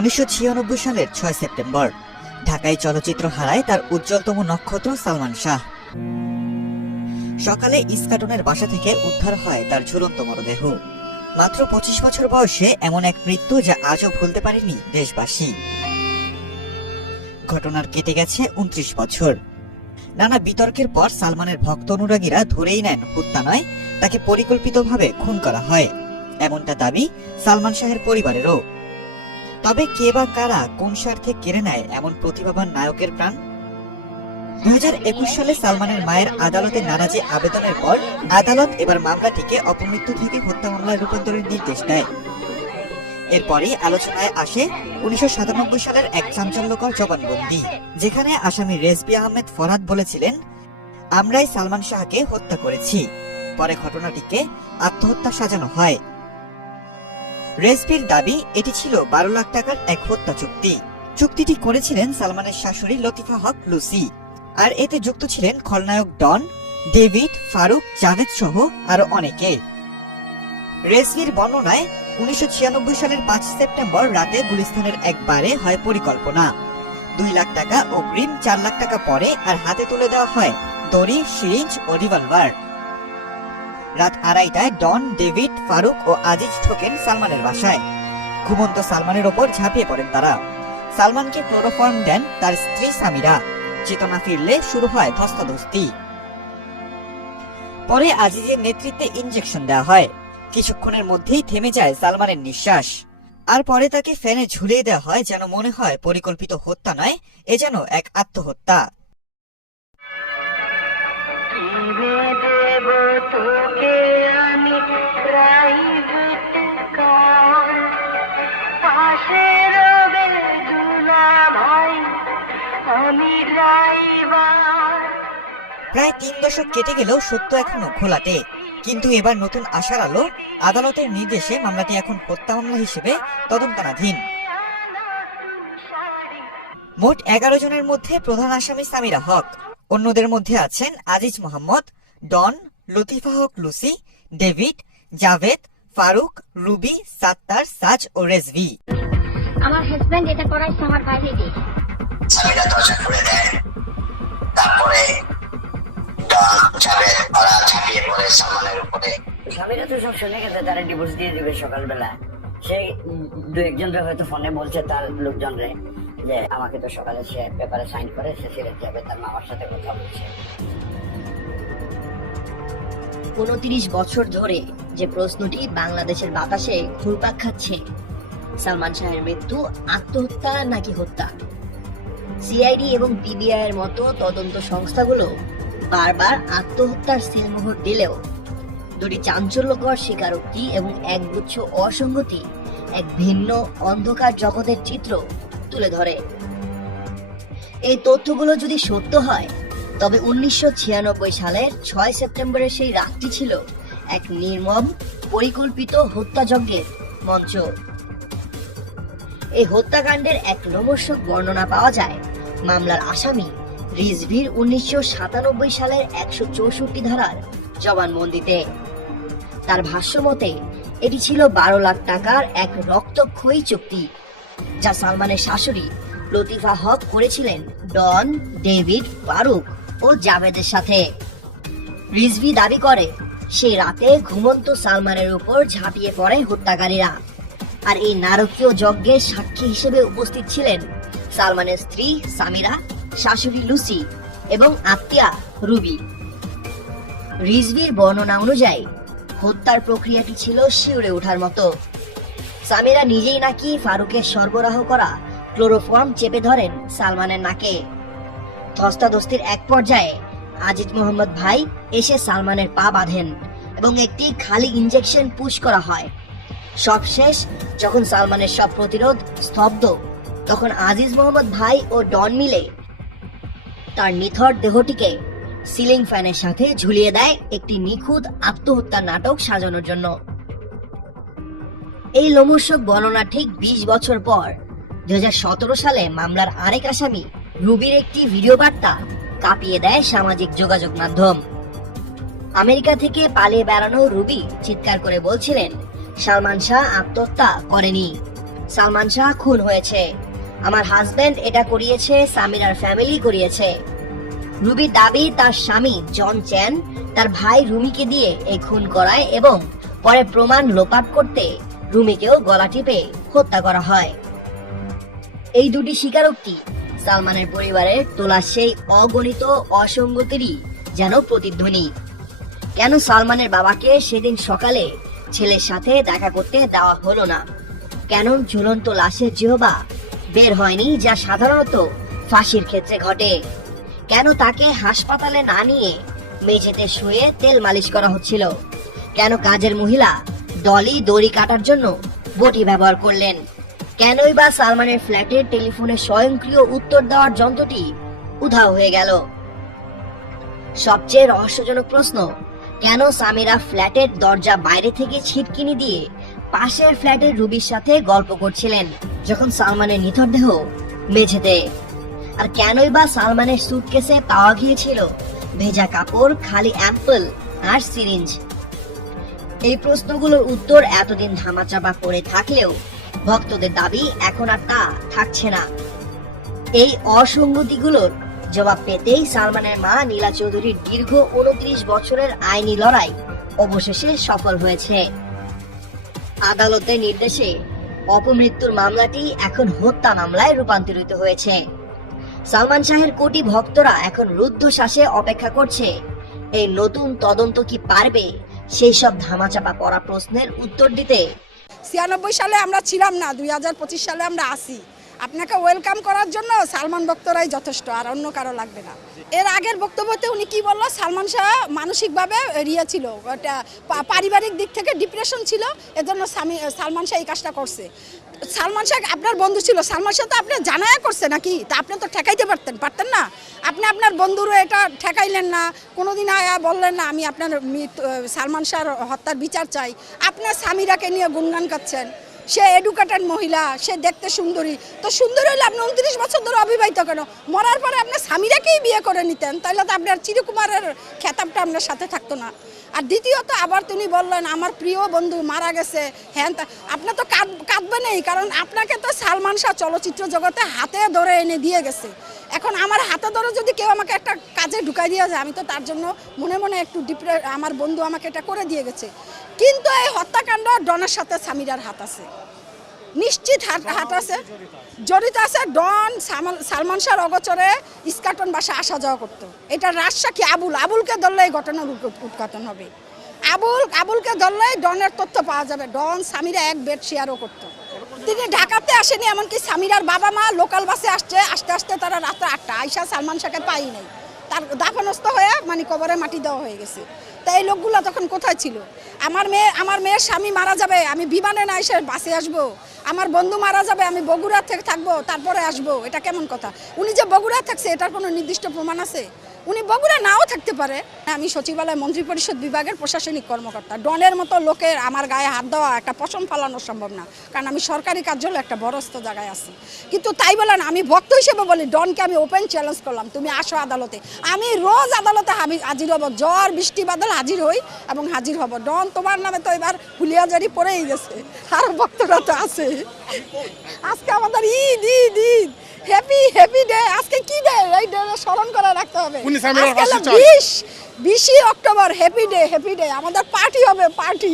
উনিশশো ছিয়ানব্বই সালের ছয় সেপ্টেম্বর। ঢাকায় চলচ্চিত্র হারায় তার উজ্জ্বলতম নক্ষত্র সালমান শাহ। সকালে ইস্কাটনের বাসা থেকে উদ্ধার হয় তার ঝুলন্ত মরদেহ। মাত্র পঁচিশ বছর বয়সে এমন এক মৃত্যু যা আজও ভুলতে পারেনি দেশবাসী। ঘটনার কেটে গেছে উনত্রিশ বছর। নানা বিতর্কের পর সালমানের ভক্ত অনুরাগীরা ধরেই নেন হত্যা নয়, তাকে পরিকল্পিতভাবে খুন করা হয়। এমনটা দাবি সালমান শাহের পরিবারেরও। তবে কে বা কারা কোন স্বার্থে কেড়ে নেয় এমন প্রতিভাবান নায়কের প্রাণ? দুই একুশ সালে সালমানের মায়ের আদালতে নারাজি আবেদনের পর আদালত এবার মামলাটিকে অপমৃত্যু থেকে হত্যা মামলায় রূপান্তরের নির্দেশ দেয়। এরপরই আলোচনায় আসে উনিশশো সাতানব্বই সালের এক চাঞ্চল্যকর জবানবন্দি, যেখানে আসামি রেজবি আহমেদ ফরহাদ বলেছিলেন, আমরাই সালমান শাহকে হত্যা করেছি। পরে ঘটনাটিকে আত্মহত্যা সাজানো হয়। রেজবির দাবি, এটি ছিল বারো লাখ টাকার এক হত্যা চুক্তি। চুক্তিটি করেছিলেন সালমানের শাশুড়ি লতিফা হক লুসি। আর এতে যুক্ত ছিলেন খলনায়ক ডন, ডেভিড, ফারুক, জাভেদ সহ আরও অনেকে। রেসলির বর্ণনায়, উনিশশো ছিয়ানব্বই সালের পাঁচ সেপ্টেম্বর রাতে গুলিস্তানের এক বারে হয় পরিকল্পনা। দুই লাখ টাকা অগ্রিম, চার লাখ টাকা পরে আর হাতে তুলে দেওয়া হয় দড়ি, সিরিঞ্জ ও রিভলভার। রাত আড়াইটায় ডন, ডেভিড, ফারুক ও আজিজ ঢোকেন সালমানের বাসায়। ঘুমন্ত সালমানের ওপর ঝাঁপিয়ে পড়েন তারা। সালমানকে ক্লোরোফর্ম দেন তার স্ত্রী সামিরা। চেতনা ফিরলে শুরু হয় ধস্তাধস্তি। পরে আজিজের নেতৃত্বে ইঞ্জেকশন দেওয়া হয়। কিছুক্ষণের মধ্যেই থেমে যায় সালমানের নিঃশ্বাস। আর পরে তাকে ফ্যানে ঝুলিয়ে দেওয়া হয় যেন মনে হয় পরিকল্পিত হত্যা নয়, এ যেন এক আত্মহত্যা। প্রায় তিন দশক কেটে গেলেও সত্য এখনও ঘোলাটে কিন্তু এবার নতুন আশার আলো, আদালতের নির্দেশে মামলাটি এখন হত্যা মামলা হিসেবে তদন্তাধীন মোট এগারো জনের মধ্যে প্রধান আসামি সামিরা হক। অন্যদের মধ্যে আছেন Aziz Mohammad, Don Latifa Haque Lucy David Javed Faruk Ruby Sattar Saj ও রেজভি। আমার হাজবেন্ড এটা করাইছে আমার বাইরে দিয়ে দরজা খুলে দেয়। তারপরে ঝাঁপিয়ে পড়ে সালমানের উপরে। স্বামীরা তো সব শুনে গেছে তারা ডিভোর্স দিয়ে দিবে সকালবেলা। সে দু একজনরা হয়তো ফোনে বলছে তার লোকজনরে যে আমাকে তো সকালে সে পেপারে সাইন করে সে সিলেট যাবে তার মামার সাথে কথা বলছে। উনত্রিশ বছর ধরে যে প্রশ্নটি বাংলাদেশের বাতাসে ঘুরপাক খাচ্ছে, সালমান শাহের মৃত্যু, আত্মহত্যা নাকি হত্যা? সিআইডি এবং পিবিআই এর মতো তদন্ত সংস্থাগুলো বারবার আত্মহত্যার সিলমোহর দিলেও দুটি চাঞ্চল্যকর স্বীকারোক্তি এবং একগুচ্ছ অসঙ্গতি এক ভিন্ন অন্ধকার জগতের চিত্র তুলে ধরে। এই তথ্যগুলো যদি সত্য হয় তবে উনিশশো ছিয়ানব্বই সালের ছয় সেপ্টেম্বরের সেই রাতটি ছিল এক নির্মম, পরিকল্পিত হত্যাযজ্ঞের মঞ্চ। এই হত্যাকাণ্ডের এক রোমর্ষক বর্ণনা পাওয়া যায়। মামলার আসামি রিজভির উনিশশো সাতানব্বই সালের একশো চৌষট্টি ধারার জবানবন্দিতে। তার ভাষ্য মতে, এটি ছিল বারো লাখ টাকার এক রক্তক্ষয়ী চুক্তি, যা সালমানের শাশুড়ি লতিফা হক করেছিলেন ডন ডেভিড ফারুক। ও জাভেদের সাথে। রিজভি দাবি করে সেই রাতে ঘুমন্ত সালমানের উপর ঝাঁপিয়ে পড়ে হত্যাকারীরা। আর এই নারকীয় যজ্ঞের সাক্ষী হিসেবে উপস্থিত ছিলেন সালমানের স্ত্রী সামিরা, শাশুড়ি লুসি এবং আত্মীয়া রুবি। রিজভির বর্ণনা অনুযায়ী, হত্যার প্রক্রিয়াটি ছিল শিউরে ওঠার মতো। সামিরা নিজেই নাকি ফারুকের সরবরাহ করা ক্লোরোফর্ম চেপে ধরেন সালমানের নাকে। ধস্তাধস্তির এক পর্যায়ে আজিজ মোহাম্মদ ভাই এসে সালমানের পা বাঁধেন এবং একটি খালি ইঞ্জেকশন পুশ করা হয়। সবশেষ, যখন সালমানের সব প্রতিরোধ স্তব্ধ, তখন আজিজ মোহাম্মদ ভাই ও ডন মিলে তার নিথর দেহটিকে সিলিং ফ্যানের সাথে ঝুলিয়ে দেয় একটি নিখুঁত আত্মহত্যা নাটক সাজানোর জন্য। এই লোমর্ষক বর্ণনা ঠিক বিশ বছর পর দু হাজার সতেরো সালে মামলার আরেক আসামি রুবির একটি ভিডিও বার্তা কাঁপিয়ে দেয় সামাজিক যোগাযোগ মাধ্যম। আমেরিকা থেকে পালিয়ে বেড়ানো রুবি চিৎকার করে বলছিলেন, সালমান শাহ আত্মহত্যা করেনি। সালমান শাহ খুন হয়েছে। আমার হাজবেন্ড এটা করিয়েছে, সামিরার ফ্যামিলি করিয়েছে। রুবির দাবি, তার স্বামী জন চ্যান, তার ভাই রুমিকে দিয়ে এই খুন করায় এবং পরে প্রমাণ লোপাট করতে রুমিকেও গলা টিপে হত্যা করা হয়। এই দুটি স্বীকারোক্তি সালমানের পরিবারের তোলা সেই অগণিত অসঙ্গতিরই যেন প্রতিধ্বনি। কেন সালমানের বাবাকে সেদিন সকালে ছেলের সাথে দেখা করতে দেওয়া হলো না? কেন ঝুলন্ত লাশের জিহবা বের হয়নি যা সাধারণত ফাঁসির ক্ষেত্রে ঘটে? কেন তাকে হাসপাতালে না নিয়ে মেঝেতে শুয়ে তেল মালিশ করা হচ্ছিল? কেন কাজের মহিলা ডলি দড়ি কাটার জন্য বটি ব্যবহার করলেন? কেনই বা সালমানের ফ্ল্যাটের টেলিফোনে স্বয়ংক্রিয় উত্তর দেওয়ার যন্ত্রটি উধাও হয়ে গেল? সবচেয়ে রহস্যজনক প্রশ্ন, কেন সামিরা ফ্ল্যাটের দরজা বাইরে থেকে ছিটকিনি দিয়ে পাশের ফ্ল্যাটের রুবির সাথে গল্প করছিলেন যখন সালমানের নিথর দেহ মেঝেতে? আর কেনই বা সালমানের সুটকেসে পাওয়া গিয়েছিল ভেজা কাপড়, খালি অ্যাম্পল আর সিরিঞ্জ? এই প্রশ্নগুলোর উত্তর এতদিন ধামাচাপা পড়ে থাকলেও ভক্তদের দাবি এখন আর তা থাকছে না। এই অসঙ্গতিগুলোর জবাব পেতেই সালমানের মা নীলা চৌধুরীর দীর্ঘ উনত্রিশ বছরের আইনি লড়াই অবশেষে সফল হয়েছে। আদালতের নির্দেশে অপমৃত্যুর মামলাটি এখন হত্যা মামলায় রূপান্তরিত হয়েছে। সালমান শাহের কোটি ভক্তরা এখন রুদ্ধশ্বাসে অপেক্ষা করছে। এই নতুন তদন্ত কি পারবে, সেই সব ধামাচাপা পড়া প্রশ্নের উত্তর দিতে ছিয়ানব্বই সালে আমরা ছিলাম না, দুই হাজার পঁচিশ সালে আমরা আসি আপনাকে ওয়েলকাম করার জন্য সালমান ভক্তরাই যথেষ্ট, আর অন্য কারও লাগবে না। এর আগের বক্তব্যতে উনি কি বলল? সালমান শাহ মানসিকভাবে ইয়ে ছিল, ওটা পারিবারিক দিক থেকে ডিপ্রেশন ছিল, এজন্য সালমান শাহ এই কাজটা করছে। সালমান শাহ আপনার বন্ধু ছিল, সালমান শাহ তো আপনি জানায়া করছে নাকি? তা আপনি তো ঠেকাইতে পারতেন পারতেন না? আপনি আপনার বন্ধুরও এটা ঠেকাইলেন না, কোনোদিন আয়া বললেন না, আমি আপনার সালমান শাহর হত্যার বিচার চাই। আপনার স্বামীরাকে নিয়ে গুনগান করছেন সে এডুকেটেড মহিলা, সে দেখতে সুন্দরী। তো সুন্দর হলে আপনি উনত্রিশ বছর ধরে অবিবাহিত কেন? মরার পরে আপনার স্বামীরাকেই বিয়ে করে নিতেন তাহলে তো আপনার চিরকুমারের খেতাবটা আপনার সাথে থাকতো না। আর দ্বিতীয়ত আবার তিনি বললেন, আমার প্রিয় বন্ধু মারা গেছে। হ্যাঁ তা- আপনি তো কাঁদ- কাঁদবেনই, কারণ আপনাকে তো সালমান শাহ চলচ্চিত্র জগতে হাতে ধরে এনে দিয়ে গেছে। এখন আমার হাতে ধরে যদি কেউ আমাকে একটা কাজে ঢুকাই দিয়ে যায়, আমি তো তার জন্য মনে মনে একটু ডিপ্রে আমার বন্ধু আমাকে এটা করে দিয়ে গেছে। কিন্তু এই হত্যাকাণ্ড ডনের সাথে সামিরার হাত আছে। নিশ্চিত হাত হাত আছে। জড়িত আছে ডন সালমান শাহর অগচরে ইস্কাটন বাসা আসা যাওয়া করতো। এটা রাজসাক্ষী আবুল। আবুলকে ধরলে এই ঘটনার উৎঘাটন হবে। আবুল আবুলকে ধরলে ডনের তথ্য পাওয়া যাবে। ডন স্বামীরা এক বেড শেয়ারও করতো। তিনি ঢাকাতে আসেনি, এমনকি স্বামীরার বাবা মা লোকাল বাসে আসছে, আস্তে আস্তে তারা রাত্রে আটটা। আইসা সালমান শাহকে পাই নাই। তার দাফনস্থ হয়ে মানে কবরে মাটি দেওয়া হয়ে গেছে। তা এই লোকগুলো তখন কোথায় ছিল? আমার মেয়ে, আমার মেয়ের স্বামী মারা যাবে, আমি বিমানে না এসে বাসে আসব। আমার বন্ধু মারা যাবে, আমি বগুড়া থেকে থাকব, তারপরে আসব। এটা কেমন কথা? উনি যে বগুড়া থাকছে, এটার কোনো নির্দিষ্ট প্রমাণ আছে? উনি বগুড়া নাও থাকতে পারে। আমি সচিবালয় মন্ত্রী পরিষদ বিভাগের প্রশাসনিক কর্মকর্তা। ডনের মতো লোকের আমার গায়ে হাত দেওয়া একটা পশম ফালানো সম্ভব না, কারণ আমি সরকারি কার্যালয়ে একটা বড়স্ত জায়গায় আছি। কিন্তু তাই বলে না, আমি ভক্ত হিসেবে বলি, ডনকে আমি ওপেন চ্যালেঞ্জ করলাম, তুমি আসো আদালতে। আমি রোজ আদালতে হাজির হব, জ্বর, বৃষ্টি বাদল হাজির হই এবং হাজির হব। ডন, তোমার নামে তো এবার হুলিয়াজারি পড়েই গেছে, আর ভক্তরা তো আছে। আজকে আমাদের Eid Eid Eid. Happy happy day আজকে কি ডে এই ডে স্মরণ করে রাখতে হবে। বিশ বিশই October. Happy day happy day আমাদের পার্টি হবে পার্টি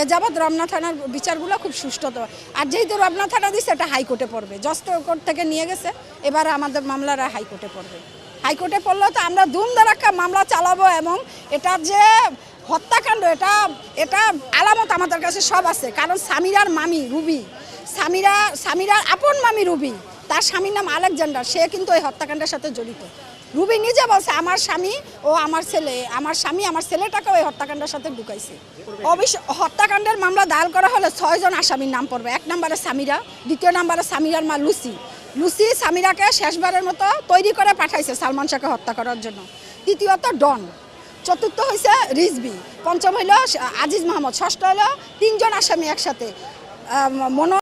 এ যাবৎ রমনা থানার বিচারগুলো খুব সুষ্ঠু তো। আর যেহেতু রমনা থানা দিচ্ছে এটা হাইকোর্টে পড়বে। জজ কোর্ট থেকে নিয়ে গেছে। এবার আমাদের মামলারা হাইকোর্টে পড়বে। হাইকোর্টে পড়লে তো আমরা ধুমধারাক্কা মামলা চালাবো এবং এটার যে হত্যাকাণ্ড এটা এটা আলামত আমাদের কাছে সব আছে। কারণ সামিরার মামি রুবি। সামিরা সামিরার আপন মামি রুবি। তার স্বামীর নাম আলেকজান্ডার, সে কিন্তু ওই হত্যাকাণ্ডের সাথে জড়িত। রুবি নিজে বলছে, আমার স্বামী ও আমার ছেলে, আমার স্বামী আমার ছেলেটাকে ওই হত্যাকাণ্ডের সাথে ঢুকাইছে। অবশ্য হত্যাকাণ্ডের মামলা দায়ের করা হলে ছয়জন আসামির নাম পড়বে। এক নম্বরে সামিরা, দ্বিতীয় নম্বরে সামিরার মা লুসি। লুসি সামিরাকে শেষবারের মতো তৈরি করে পাঠাইছে সালমান শাহকে হত্যা করার জন্য। তৃতীয়ত ডন। চতুর্থ হয়েছে রিজবি পঞ্চম হইল আজিজ মাহমদ। ষষ্ঠ হইল তিনজন আসামি একসাথে। মনো